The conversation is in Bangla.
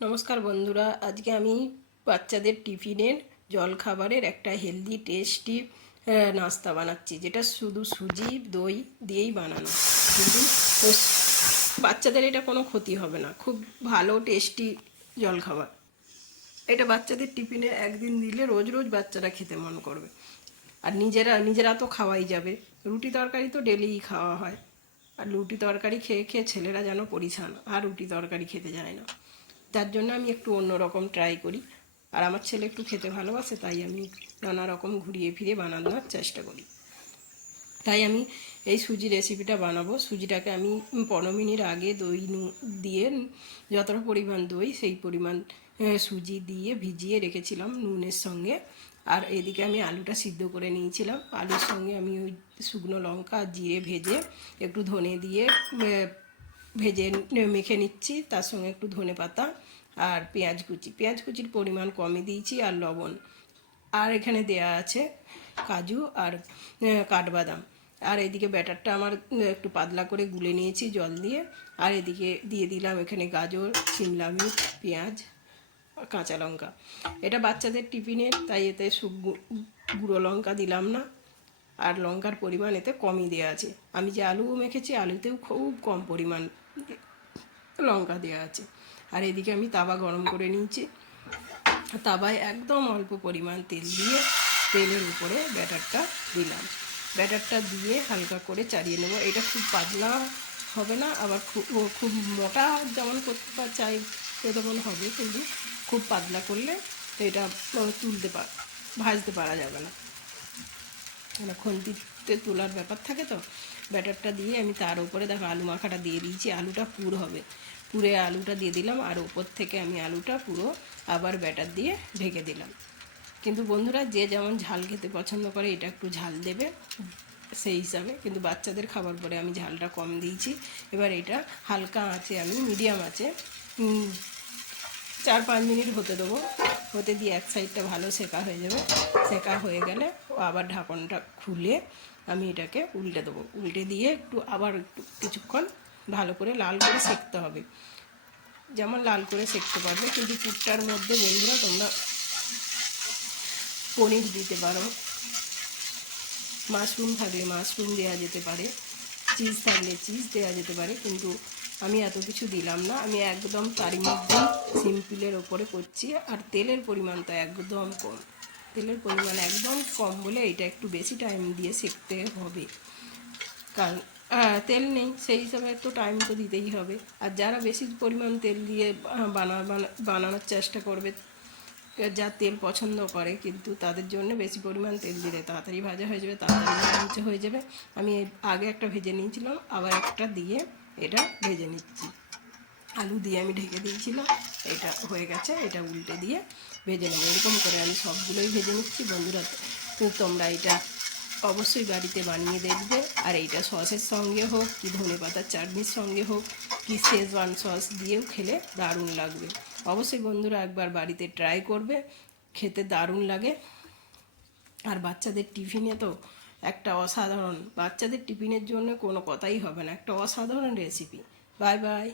নমস্কার বন্ধুরা, আজকে আমি বাচ্চাদের টিফিনের জলখাবারের একটা হেলদি টেস্টি নাস্তা বানাচ্ছি, যেটা শুধু সুজি দই দিয়েই বানানো। কিন্তু বাচ্চাদের এটা কোনো ক্ষতি হবে না, খুব ভালো টেস্টি জলখাবার। এটা বাচ্চাদের টিফিনে একদিন দিলে রোজ রোজ বাচ্চারা খেতে মন করবে। আর নিজেরা তো খাওয়াই যাবে। রুটি তরকারি তো ডেলিই খাওয়া হয়, আর রুটি তরকারি খেয়ে খেয়ে ছেলেরা যেন পরিছান, আর রুটি তরকারি খেতে যায় না। তার জন্য আমি একটু অন্যরকম ট্রাই করি। আর আমার ছেলে একটু খেতে ভালোবাসে, তাই আমি নানা রকম ঘুরিয়ে ফিরে বানানোর চেষ্টা করি। তাই আমি এই সুজি রেসিপিটা বানাবো। সুজিটাকে আমি 15 মিনিট আগে দই দিয়ে, যতটা পরিমাণ দই সেই পরিমাণ সুজি দিয়ে ভিজিয়ে রেখেছিলাম নুনের সঙ্গে। আর এদিকে আমি আলুটা সিদ্ধ করে নিয়েছিলাম। আলুর সঙ্গে আমি ওই শুকনো লঙ্কা আর জিরে ভেজে একটু ধনে দিয়ে ভেজে মেখে নিচ্ছি। তার সঙ্গে একটু ধনে পাতা আর পেঁয়াজ কুচির পরিমাণ কমই দিয়েছি, আর লবণ। আর এখানে দেয়া আছে কাজু আর কাঠবাদাম। আর এদিকে ব্যাটারটা আমার একটু পাতলা করে গুলে নিয়েছি জল দিয়ে। আর এদিকে দিয়ে দিলাম এখানে গাজর, শিমলা মির্চ, পেঁয়াজ, কাঁচা লঙ্কা। এটা বাচ্চাদের টিফিনের, তাই এতে গুঁড়ো লঙ্কা দিলাম না, আর লঙ্কার পরিমাণ এতে কমই দেওয়া আছে। আমি যে আলু মেখেছি, আলুতেও খুব কম পরিমাণ লঙ্কা দেওয়া আছে। আর এদিকে আমি তাওয়া গরম করে নিয়েছি। তাওয়ায় একদম অল্প পরিমাণ তেল দিয়ে তেলের উপরে ব্যাটারটা দিলাম। ব্যাটারটা দিয়ে হালকা করে চাড়িয়ে নেব। এটা খুব পাতলা হবে না, আবার খুব মোটা যেমন করতে চাই তেমন হবে, কিন্তু খুব পাতলা করলে এটা ভাজতে পারা যাবে না, মানে খুন্তিতে তোলার ব্যাপার থাকে। তো ব্যাটারটা দিয়ে আমি তার উপরে দেখো আলু মাখাটা দিয়ে দিয়েছি। আলুটা পুর হবে, পুরে আলুটা দিয়ে দিলাম, আর উপর থেকে আমি আলুটা পুরো আবার ব্যাটার দিয়ে ঢেকে দিলাম। কিন্তু বন্ধুরা, যে যেমন ঝাল খেতে পছন্দ করে এটা একটু ঝাল দেবে সেই হিসাবে, কিন্তু বাচ্চাদের খাবার পরে আমি ঝালটা কম দিয়েছি। এবার এটা হালকা আঁচে, আমি মিডিয়াম আঁচে 4-5 মিনিট হতে দেবো। হতে দিয়ে এক সাইডটা ভালো সেকা হয়ে যাবে। সেকা হয়ে গেলে আবার ঢাকনটা খুলে আমি এটাকে উল্টে দেবো। উল্টে দিয়ে আবার একটু কিছুক্ষণ ভালো করে লাল করে সেঁকতে হবে, যেমন লাল করে সেঁকতে পারবে। কিন্তু পুরটার মধ্যে বন্ধুরা তোমরা পনির দিতে পারো, মাশরুম থাকলে মাশরুম দেওয়া যেতে পারে, চিজ থাকলে চিজ দেওয়া যেতে পারে, কিন্তু আমি এত কিছু দিলাম না। আমি একদম তারই মধ্যে সিম্পলের ওপরে করছি। আর তেলের পরিমাণ তো একদম কম, তেলের পরিমাণ একদম কম বলে এটা একটু বেশি টাইম দিয়ে সেঁকতে হবে। কারণ তেল নেই, সেই হিসাবে একটু টাইম তো দিতেই হবে। আর যারা বেশি পরিমাণ তেল দিয়ে বানানোর চেষ্টা করবে, যা তেল পছন্দ করে, কিন্তু তাদের জন্য বেশি পরিমাণ তেল দিলে তাড়াতাড়ি ভাজা হয়ে যাবে, তাড়াতাড়ি নিচে হয়ে যাবে। আমি আগে একটা ভেজে নিয়েছিলাম, আবার একটা দিয়ে এটা ভেজে নিচ্ছি। আলু দিয়ে আমি ঢেকে দিয়েছিলাম, এটা হয়ে গেছে। এটা উল্টে দিয়ে ভেজে নেবো। এরকম করে আমি সবগুলোই ভেজে নিচ্ছি। বন্ধুরা, তোমরা এটা অবশ্যই বাড়িতে বানিয়ে দেখবে। আর এইটা সসের সঙ্গে হোক, কি ধনে পাতার চাটনির সঙ্গে হোক, কি শেজওয়ান সস দিয়েও খেলে দারুণ লাগবে। অবশ্যই বন্ধুরা একবার বাড়িতে ট্রাই করবে, খেতে দারুণ লাগে। আর বাচ্চাদের টিফিনে তো একটা অসাধারণ, বাচ্চাদের টিফিনের জন্য কোনো কথাই হবে না, একটা অসাধারণ রেসিপি। Bye bye.